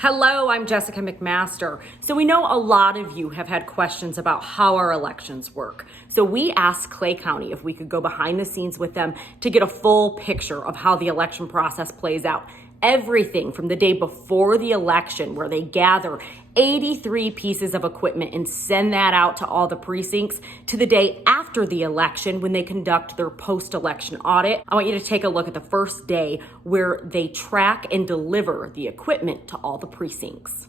Hello, I'm Jessica McMaster. So we know a lot of you have had questions about how our elections work. So we asked Clay County if we could go behind the scenes with them to get a full picture of how the election process plays out. Everything from the day before the election, where they gather 83 pieces of equipment and send that out to all the precincts, to the day after the election when they conduct their post-election audit. I want you to take a look at the first day where they track and deliver the equipment to all the precincts.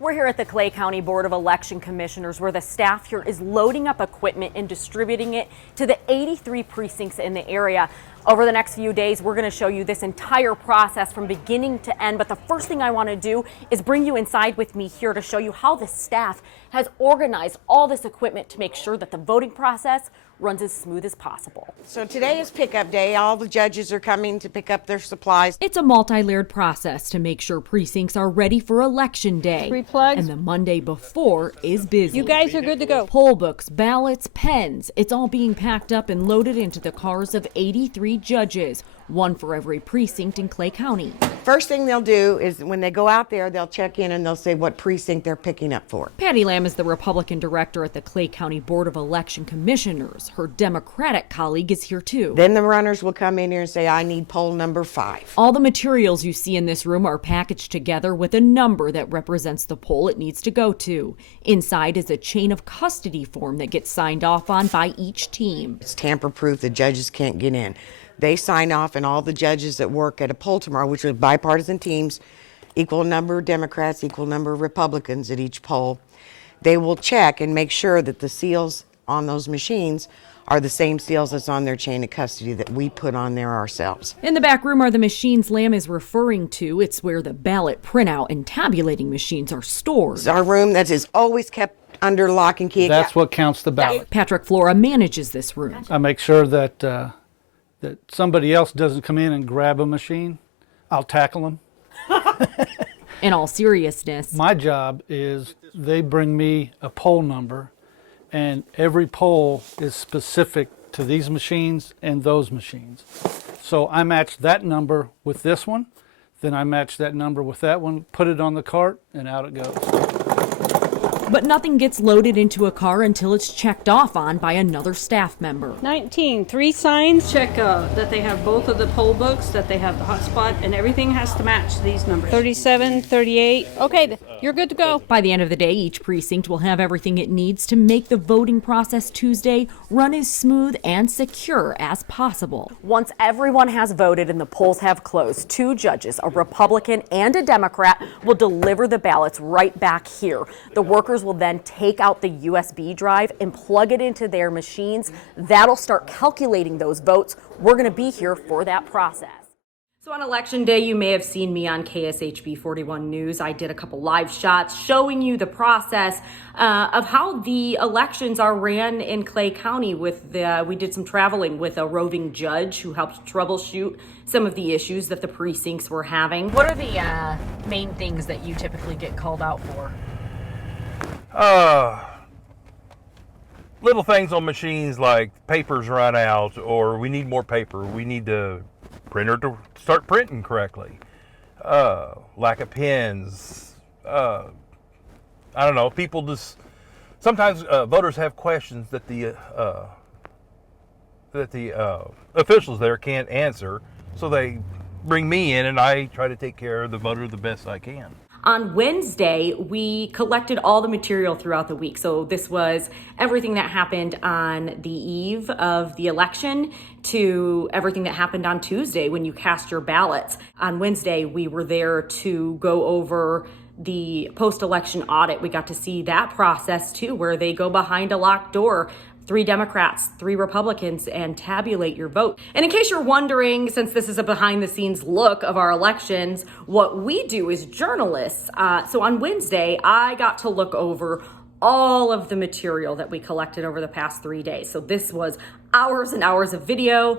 We're here at the Clay County Board of Election Commissioners, where the staff here is loading up equipment and distributing it to the 83 precincts in the area. Over the next few days, we're going to show you this entire process from beginning to end. But the first thing I want to do is bring you inside with me here to show you how the staff has organized all this equipment to make sure that the voting process runs as smooth as possible. So today is pickup day. All the judges are coming to pick up their supplies. It's a multi-layered process to make sure precincts are ready for election day. 3 plugs. And the Monday before is busy. You guys are good to go. Poll books, ballots, pens. It's all being packed up and loaded into the cars of 83 judges, one for every precinct in Clay County. First thing they'll do is when they go out there, they'll check in and they'll say what precinct they're picking up for. Patty Lamb is the Republican director at the Clay County Board of Election Commissioners. Her Democratic colleague is here too. Then the runners will come in here and say, I need poll number 5. All the materials you see in this room are packaged together with a number that represents the poll it needs to go to. Inside is a chain of custody form that gets signed off on by each team. It's tamper-proof. The judges can't get in. They sign off, and all the judges that work at a poll tomorrow, which are bipartisan teams, equal number of Democrats, equal number of Republicans at each poll, they will check and make sure that the seals on those machines are the same seals that's on their chain of custody that we put on there ourselves. In the back room are the machines Lamb is referring to. It's where the ballot printout and tabulating machines are stored. It's our room that is always kept under lock and key. That's what counts the ballot. Patrick Flora manages this room. I make sure that that somebody else doesn't come in and grab a machine. I'll tackle them. In all seriousness, My job is they bring me a poll number, and every poll is specific to these machines and those machines. So I match that number with this one, then I match that number with that one, put it on the cart, and out it goes. but nothing gets loaded into a car until it's checked off on by another staff member. 19, 3 signs. Check that they have both of the poll books, that they have the hotspot, and everything has to match these numbers. 37, 38. Okay, you're good to go. By the end of the day, each precinct will have everything it needs to make the voting process Tuesday run as smooth and secure as possible. Once everyone has voted and the polls have closed, 2 judges, a Republican and a Democrat, will deliver the ballots right back here. The workers will then take out the USB drive and plug it into their machines. That'll start calculating those votes. We're going to be here for that process. So on election day, you may have seen me on KSHB 41 News. I did a couple live shots showing you the process of how the elections are ran in Clay County. We did some traveling with a roving judge who helped troubleshoot some of the issues that the precincts were having. What are the main things that you typically get called out for? Little things on machines like papers run out, or we need more paper. We need the printer to start printing correctly. Lack of pens. I don't know. People just sometimes voters have questions that the officials there can't answer, so they bring me in, and I try to take care of the voter the best I can. On Wednesday, we collected all the material throughout the week. So this was everything that happened on the eve of the election to everything that happened on Tuesday when you cast your ballots. On Wednesday, we were there to go over the post-election audit. We got to see that process too, where they go behind a locked door, 3 Democrats, 3 Republicans, and tabulate your vote. And in case you're wondering, since this is a behind the scenes look of our elections, what we do as journalists, so on Wednesday, I got to look over all of the material that we collected over the past 3 days. So this was hours and hours of video,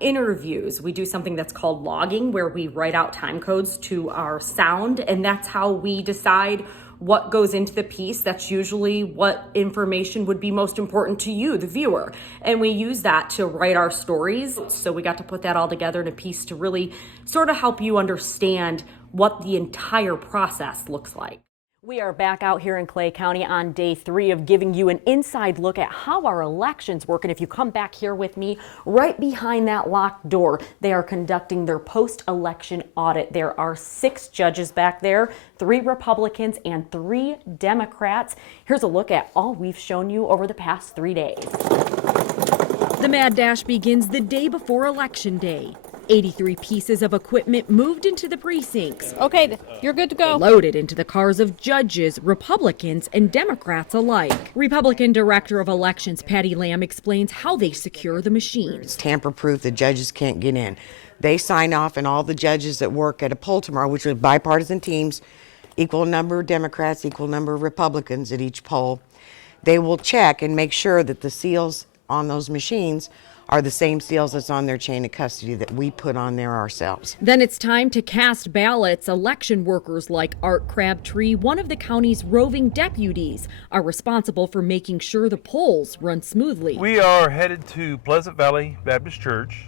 interviews. We do something that's called logging, where we write out time codes to our sound, and that's how we decide what goes into the piece. That's usually what information would be most important to you, the viewer. And we use that to write our stories. So we got to put that all together in a piece to really sort of help you understand what the entire process looks like. We are back out here in Clay County on day 3 of giving you an inside look at how our elections work. And if you come back here with me, right behind that locked door, they are conducting their post-election audit. There are 6 judges back there, 3 Republicans and 3 Democrats. Here's a look at all we've shown you over the past 3 days. The Mad Dash begins the day before Election Day. 83 pieces of equipment moved into the precincts. Okay, you're good to go. Loaded into the cars of judges, Republicans, and Democrats alike. Republican Director of Elections Patty Lamb explains how they secure the machines. Tamper-proof, the judges can't get in. They sign off, and all the judges that work at a poll tomorrow, which are bipartisan teams, equal number of Democrats, equal number of Republicans at each poll, they will check and make sure that the seals on those machines are the same seals that's on their chain of custody that we put on there ourselves. Then it's time to cast ballots. Election workers like Art Crabtree, one of the county's roving deputies, are responsible for making sure the polls run smoothly. We are headed to Pleasant Valley Baptist Church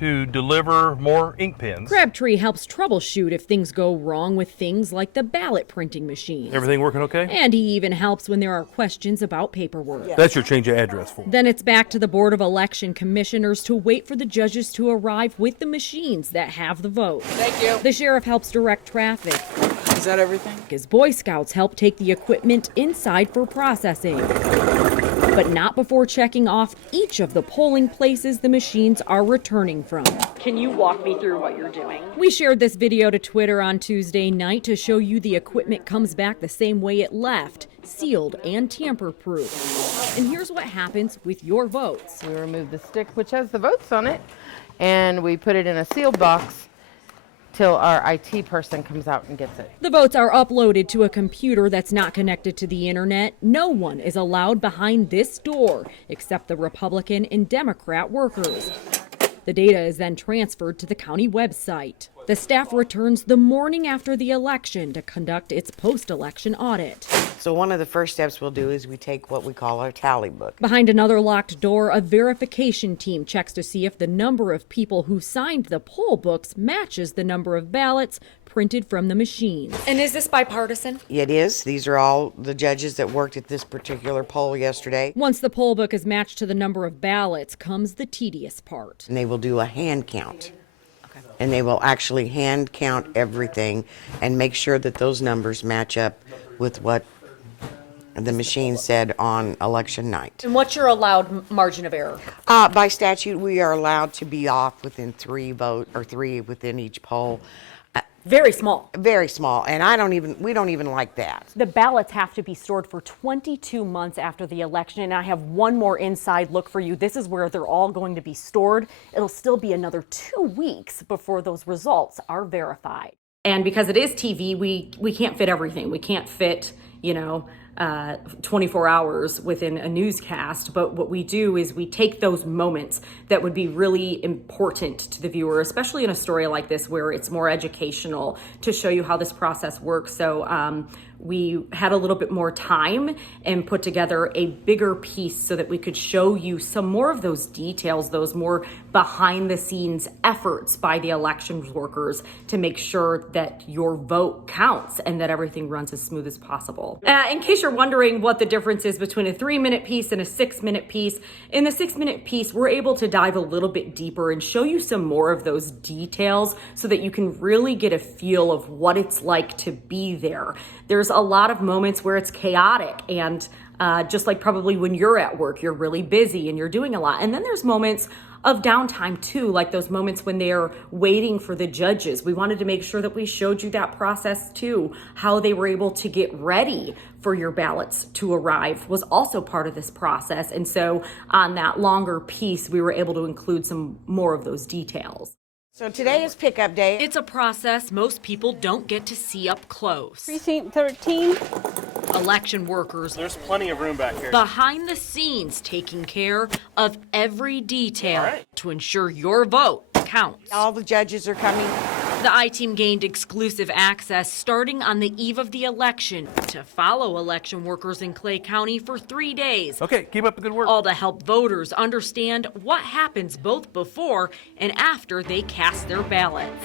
to deliver more ink pens. Crabtree helps troubleshoot if things go wrong with things like the ballot printing machines. Everything working okay? And he even helps when there are questions about paperwork. That's your change of address form. Then it's back to the Board of Election Commissioners to wait for the judges to arrive with the machines that have the vote. Thank you. The sheriff helps direct traffic. Is that everything? His Boy Scouts help take the equipment inside for processing. But not before checking off each of the polling places the machines are returning from. Can you walk me through what you're doing? We shared this video to Twitter on Tuesday night to show you the equipment comes back the same way it left, sealed and tamper-proof. And here's what happens with your votes. We remove the stick which has the votes on it, and we put it in a sealed box till our IT person comes out and gets it. The votes are uploaded to a computer that's not connected to the internet. No one is allowed behind this door except the Republican and Democrat workers. The data is then transferred to the county website. The staff returns the morning after the election to conduct its post-election audit. So one of the first steps we'll do is we take what we call our tally book. Behind another locked door, a verification team checks to see if the number of people who signed the poll books matches the number of ballots printed from the machines. And is this bipartisan? It is. These are all the judges that worked at this particular poll yesterday. Once the poll book is matched to the number of ballots comes the tedious part. And they will do a hand count. And they will actually hand count everything and make sure that those numbers match up with what the machine said on election night. And what's your allowed margin of error? By statute, we are allowed to be off within 3 within each poll. Very small. Very small, and we don't even like that. The ballots have to be stored for 22 months after the election, and I have one more inside look for you. This is where they're all going to be stored. It'll still be another 2 weeks before those results are verified. And because it is TV, we can't fit everything. We can't fit, 24 hours within a newscast, but what we do is we take those moments that would be really important to the viewer, especially in a story like this where it's more educational, to show you how this process works. So we had a little bit more time and put together a bigger piece so that we could show you some more of those details, those more behind the scenes efforts by the elections workers to make sure that your vote counts and that everything runs as smooth as possible. In case you're wondering what the difference is between a 3-minute piece and a 6-minute piece, in the 6-minute piece, we're able to dive a little bit deeper and show you some more of those details so that you can really get a feel of what it's like to be there. There's a lot of moments where it's chaotic and just like probably when you're at work, you're really busy and you're doing a lot. And then there's moments of downtime too, like those moments when they're waiting for the judges. We wanted to make sure that we showed you that process too. How they were able to get ready for your ballots to arrive was also part of this process. And so on that longer piece, we were able to include some more of those details. So today is pickup day. It's a process most people don't get to see up close. Precinct 13. Election workers There's plenty of room back here. behind the scenes taking care of every detail to ensure your vote counts. All the judges are coming. The I-Team gained exclusive access starting on the eve of the election to follow election workers in Clay County for 3 days. Okay, keep up the good work. All to help voters understand what happens both before and after they cast their ballots.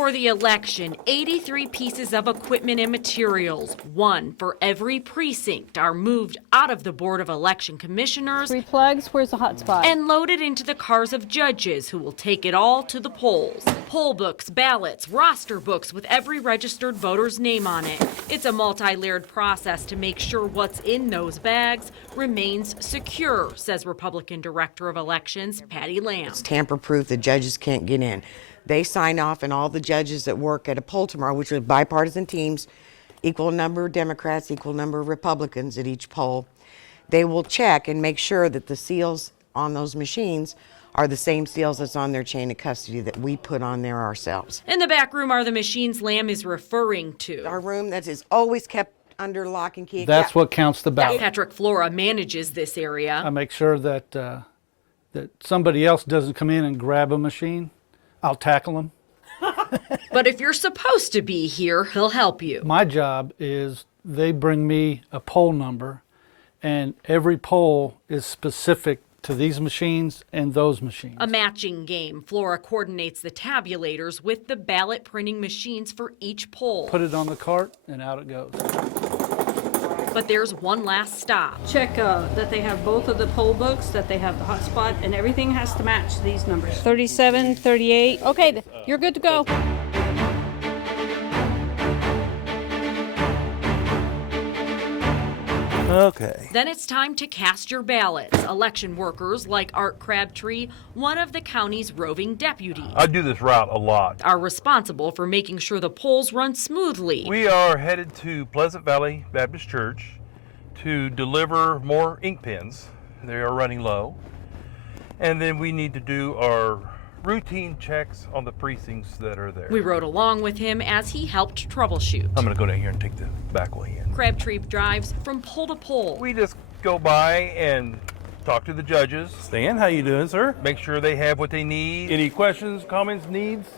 For the election, 83 pieces of equipment and materials, one for every precinct, are moved out of the Board of Election Commissioners 3 plugs. Where's the hotspot? and loaded into the cars of judges who will take it all to the polls. Poll books, ballots, roster books with every registered voter's name on it. It's a multi-layered process to make sure what's in those bags remains secure, says Republican Director of Elections Patty Lamb. It's tamper-proof. The judges can't get in. They sign off, and all the judges that work at a poll tomorrow, which are bipartisan teams, equal number of Democrats, equal number of Republicans at each poll, they will check and make sure that the seals on those machines are the same seals that's on their chain of custody that we put on there ourselves. In the back room are the machines Lamb is referring to. Our room that is always kept under lock and key. That's what counts the ballot. Patrick Flora manages this area. I make sure that that somebody else doesn't come in and grab a machine. I'll tackle them. But if you're supposed to be here, he'll help you. My job is they bring me a poll number, and every poll is specific to these machines and those machines. A matching game. Flora coordinates the tabulators with the ballot printing machines for each poll. Put it on the cart, and out it goes. But there's one last stop. Check that they have both of the poll books, that they have the hotspot, and everything has to match these numbers. 37, 38. Okay, you're good to go. Okay. Then it's time to cast your ballots. Election workers like Art Crabtree, one of the county's roving deputies, I do this route a lot. are responsible for making sure the polls run smoothly. We are headed to Pleasant Valley Baptist Church to deliver more ink pens. They are running low. And then we need to do our routine checks on the precincts that are there. We rode along with him as he helped troubleshoot. I'm going to go down here and take the back way in. Crabtree drives from poll to poll. We just go by and talk to the judges. Stan, how you doing, sir? Make sure they have what they need. Any questions, comments, needs?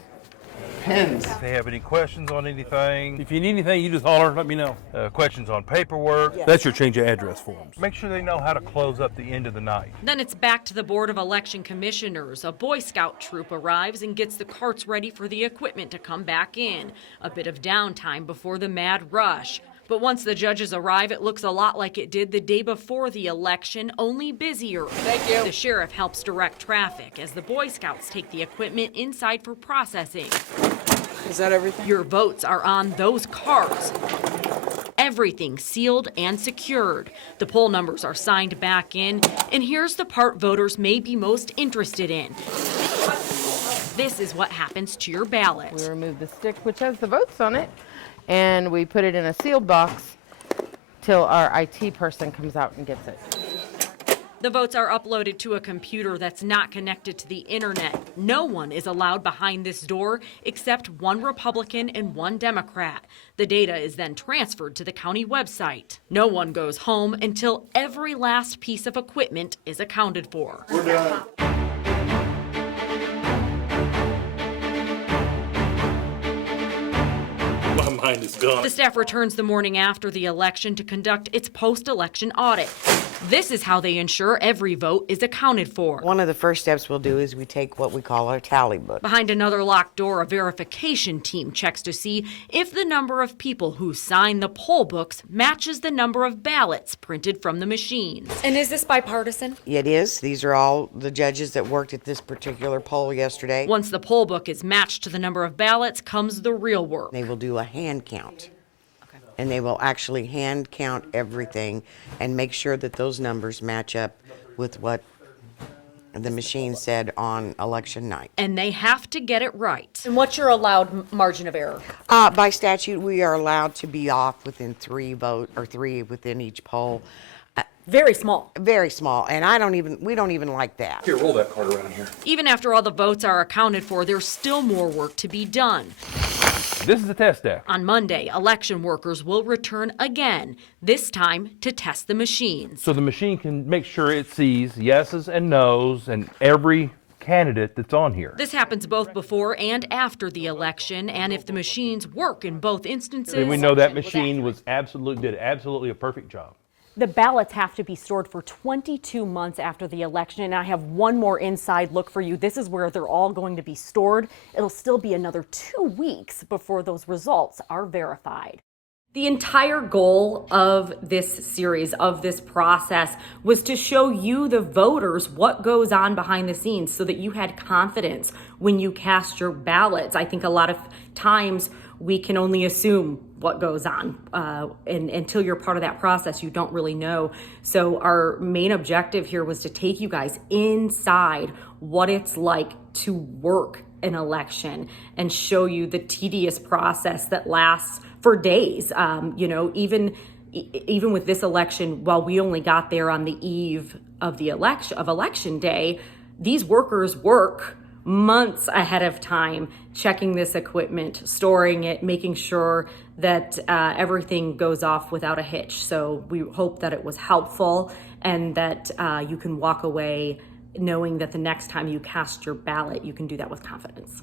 If they have any questions on anything, If you need anything, you just holler, let me know. questions on paperwork, That's your change of address forms. make sure they know how to close up the end of the night. Then it's back to the Board of Election Commissioners. A Boy Scout troop arrives and gets the carts ready for the equipment to come back in. A bit of downtime before the mad rush. But once the judges arrive, it looks a lot like it did the day before the election, only busier. Thank you. The sheriff helps direct traffic as the Boy Scouts take the equipment inside for processing. Is that everything? Your votes are on those cards. Everything sealed and secured. The poll numbers are signed back in, and here's the part voters may be most interested in. This is what happens to your ballot. We remove the stick, which has the votes on it, and we put it in a sealed box till our IT person comes out and gets it. The votes are uploaded to a computer that's not connected to the internet. No one is allowed behind this door except one Republican and one Democrat. The data is then transferred to the county website. No one goes home until every last piece of equipment is accounted for. We're done. My mind is gone. The staff returns the morning after the election to conduct its post-election audit. This is how they ensure every vote is accounted for. One of the first steps we'll do is we take what we call our tally book. Behind another locked door, a verification team checks to see if the number of people who sign the poll books matches the number of ballots printed from the machines. And is this bipartisan? It is. These are all the judges that worked at this particular poll yesterday. Once the poll book is matched to the number of ballots, comes the real work. They will do a hand count. And they will actually hand count everything and make sure that those numbers match up with what the machine said on election night. And they have to get it right. And what's your allowed margin of error? By statute, we are allowed to be off within three within each poll. Very small. Very small, and we don't even like that. Here, roll that card around here. Even after all the votes are accounted for, there's still more work to be done. This is the test deck. On Monday, election workers will return again, this time to test the machines. So the machine can make sure it sees yeses and nos and every candidate that's on here. This happens both before and after the election, and if the machines work in both instances, And we know that machine did absolutely a perfect job. The ballots have to be stored for 22 months after the election, and I have one more inside look for you. This is where they're all going to be stored. It'll still be another 2 weeks before those results are verified. The entire goal of this series, of this process, was to show you, the voters, what goes on behind the scenes so that you had confidence when you cast your ballots. I think a lot of times we can only assume what goes on, and until you're part of that process, you don't really know. So our main objective here was to take you guys inside what it's like to work an election and show you the tedious process that lasts for days. Even with this election, while we only got there on the eve of the election day, these workers work months ahead of time, checking this equipment, storing it, making sure that everything goes off without a hitch. So we hope that it was helpful and that you can walk away knowing that the next time you cast your ballot, you can do that with confidence.